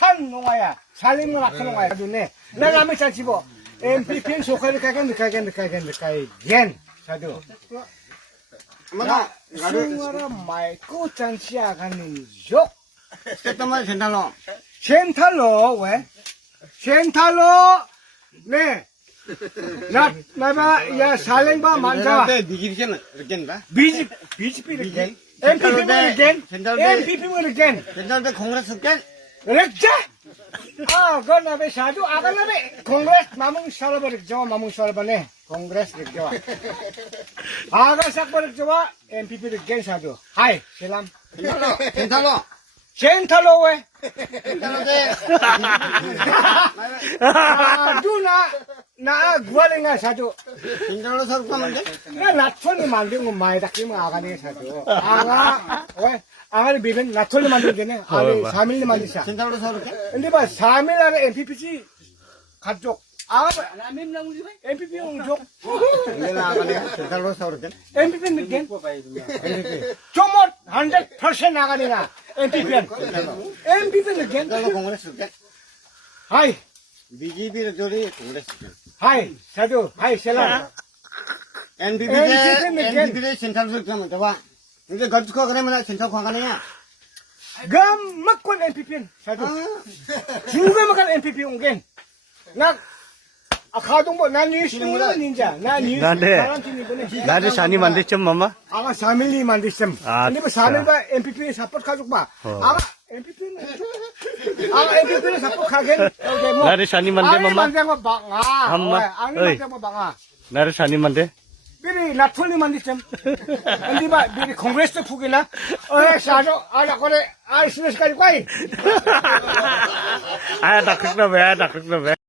낙천 농아야. 살림은 낙천 농아야. 사두네. 나 남의 잘 집어. MPP는 소카를 가게. 겐. 사두. 나 숭아라 마이크 잔치야 가는 족. 잠깐만 괜찮아. 젠탈로 왜? 젠탈로 네. 나봐 야 살랭바 만자. 비기리는 이렇게 봐. BGP 겐. MPP 겐. MPP 겐. 괜찮은데 콩그레스 겐. 렉자. 아, 그건 나베 사두 아가나베 콩그레스 마뭉 살아버릭 저와 마뭉 살아버네. 콩그레스 릭 저와. 아가 삭버릭 저와 MPP 겐 사두. 하이, 실람. 괜찮아. 젠탈로 왜? 괜찮은데. 아, 나 구하랭아 사두. 괜찮아 서로 가면 돼. 나 나털리 만든 거 많이 닦이면 아가네 사두. 아가, 왜? 아가를 비면 나털리 만들면 되네. 아가를 3일리 만드자. 괜찮아 서로 게. 근데 봐, 3일 안에 MPPC 가족. 아가, MPP 용족. 근데 나가네. 괜찮아 서로 게. MPP 느낌? 좀뭐 100% 나가니나. MPP는. MPP 느낌? 괜찮아 콩그레스 겐. 하이, BGP 조리 콩그레스 겐. 하이, 사두, 하이, 셀람. NPP 센트럴 가면 돼 봐. 이제 걸쭉하 그러면 센터 관가네야. gam makon MPP satu juga makan MPP ungen nak akadong bo na news mo ninja na news 나를 샤니 만들죠, 마마? aga samili mandisem Ah, hindi ba samil ba MPP support kajuk ba aga MPP support kagen okay mo 나를 샤니 만들, 마마? mandang mo ba nga Amma, ang oy. mandang mo ba nga 나를 샤니 만들? biri natoli mandisem hindi ba biri congress to pugila sajo ala kore ay sinas kali kwai 아, 나 그거 왜?